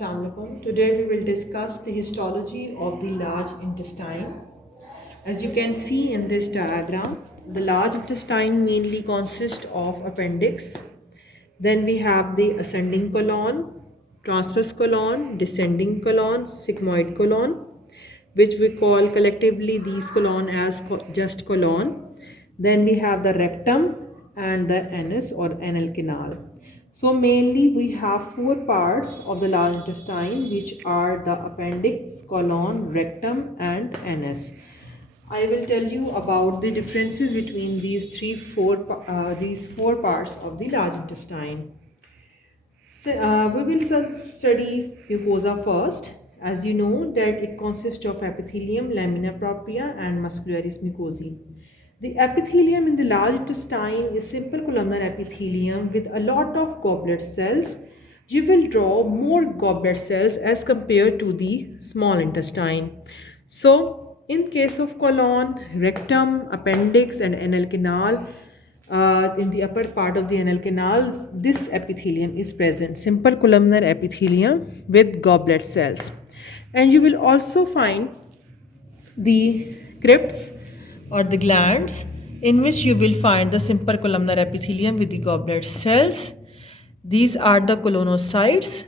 Assalamu alaikum. Today we will discuss the histology of the large intestine. As you can see in this diagram, the large intestine mainly consists of appendix. Then we have the ascending colon, transverse colon, descending colon, sigmoid colon, which we call collectively these colon as just colon. Then we have the rectum and the anus or anal canal. So mainly we have four parts of the large intestine, which are the appendix, colon, rectum and anus. I will tell you about the differences between these four parts of the large intestine. So, we will study mucosa first. As you know that it consists of epithelium, lamina propria and muscularis mucosae. The epithelium in the large intestine is simple columnar epithelium with a lot of goblet cells. You will draw more goblet cells as compared to the small intestine. So, in case of colon, rectum, appendix and anal canal, in the upper part of the anal canal, this epithelium is present, simple columnar epithelium with goblet cells. And you will also find the crypts or the glands in which you will find the simple columnar epithelium with the goblet cells. These are the colonocytes.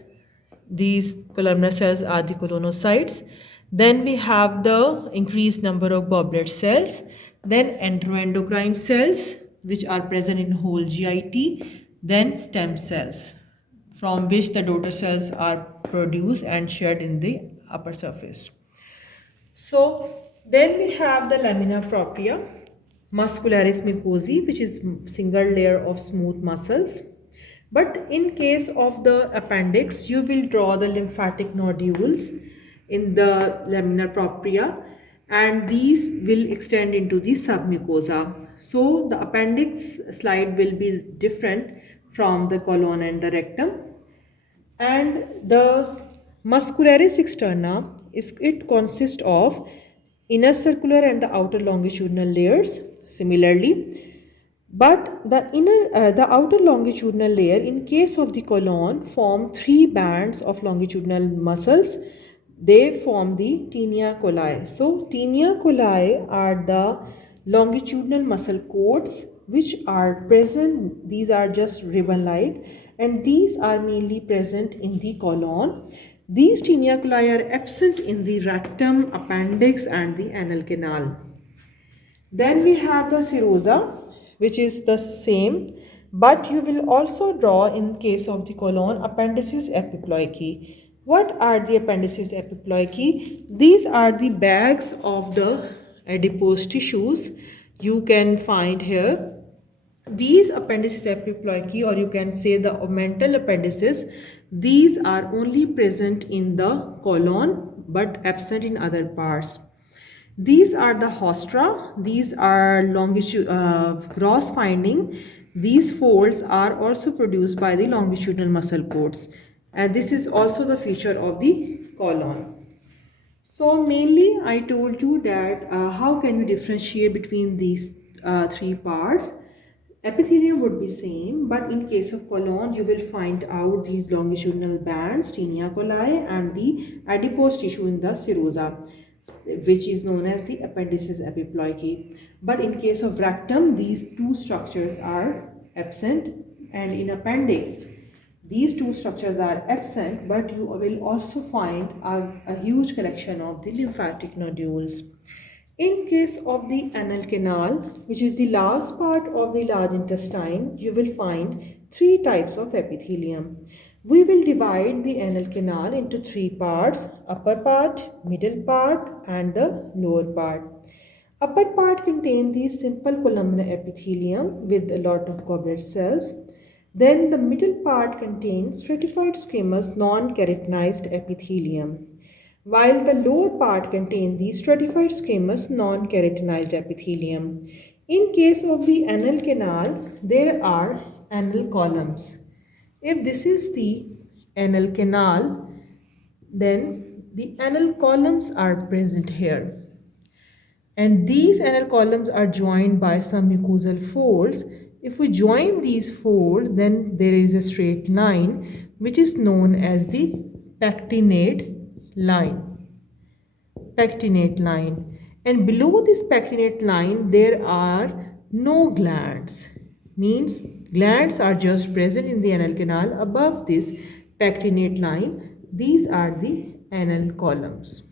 These columnar cells are the colonocytes. Then we have the increased number of goblet cells. Then enteroendocrine cells, which are present in whole GIT. Then stem cells, from which the daughter cells are produced and shed in the upper surface. So then we have the lamina propria, muscularis mucosae, which is single layer of smooth muscles. But in case of the appendix, you will draw the lymphatic nodules in the lamina propria, and these will extend into the submucosa. So the appendix slide will be different from the colon and the rectum. And the muscularis externa it consists of inner circular and the outer longitudinal layers similarly. But the outer longitudinal layer in case of the colon form three bands of longitudinal muscles. They form the tinea coli. So tinea coli are the longitudinal muscle coats which are present. These are just ribbon like, and these are mainly present in the colon. These tinea coli are absent in the rectum, appendix and the anal canal. Then we have the serosa, which is the same, but you will also draw in case of the colon appendices epiploicae. What are the appendices epiploicae? These are the bags of the adipose tissues you can find here. These appendices epiploicae, or you can say the omental appendices, these are only present in the colon but absent in other parts. These are the hostra. These are gross finding. These folds are also produced by the longitudinal muscle coats, and this is also the feature of the colon. So mainly I told you that how can you differentiate between these three parts. Epithelium would be same, but in case of colon you will find out these longitudinal bands, tinea coli and the adipose tissue in the serosa, which is known as the appendices epiploicae. But in case of rectum, these two structures are absent, and in appendix these two structures are absent, but you will also find a huge collection of the lymphatic nodules. In case of the anal canal, which is the last part of the large intestine, you will find three types of epithelium. We will divide the anal canal into three parts: upper part, middle part and the lower part. Upper part contains the simple columnar epithelium with a lot of goblet cells. Then the middle part contains stratified squamous non-keratinized epithelium, while the lower part contains the stratified squamous non-keratinized epithelium. In case of the anal canal, there are anal columns. If this is the anal canal, then the anal columns are present here. And these anal columns are joined by some mucosal folds. If we join these folds, then there is a straight line which is known as the pectinate line. Pectinate line. And below this pectinate line there are no glands. Means glands are just present in the anal canal. Above this pectinate line, these are the anal columns.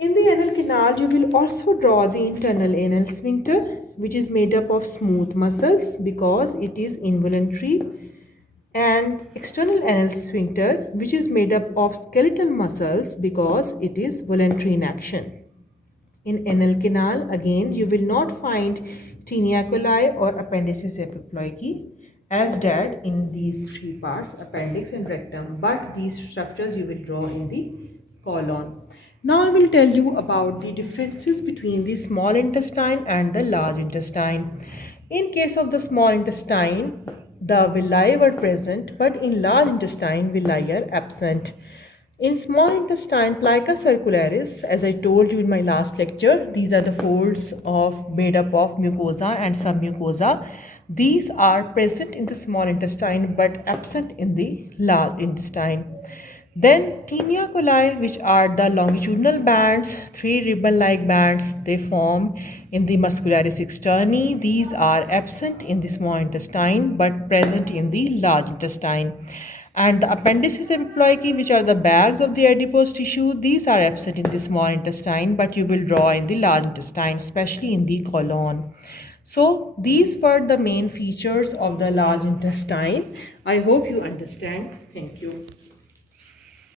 In the anal canal, you will also draw the internal anal sphincter, which is made up of smooth muscles because it is involuntary, and external anal sphincter, which is made up of skeletal muscles because it is voluntary in action. In anal canal, again, you will not find tinea coli or appendices epiploidy as that in these three parts, appendix and rectum, but these structures you will draw in the colon. Now I will tell you about the differences between the small intestine and the large intestine. In case of the small intestine, the villi were present, but in large intestine, villi are absent. In small intestine, plica circularis, as I told you in my last lecture, these are the folds made up of mucosa and submucosa. These are present in the small intestine but absent in the large intestine. Then tinea coli, which are the longitudinal bands, three ribbon-like bands, they form in the muscularis externi. These are absent in the small intestine but present in the large intestine. And the appendices epiploidy, which are the bags of the adipose tissue, these are absent in the small intestine but you will draw in the large intestine, especially in the colon. So these were the main features of the large intestine. I hope you understand. Thank you.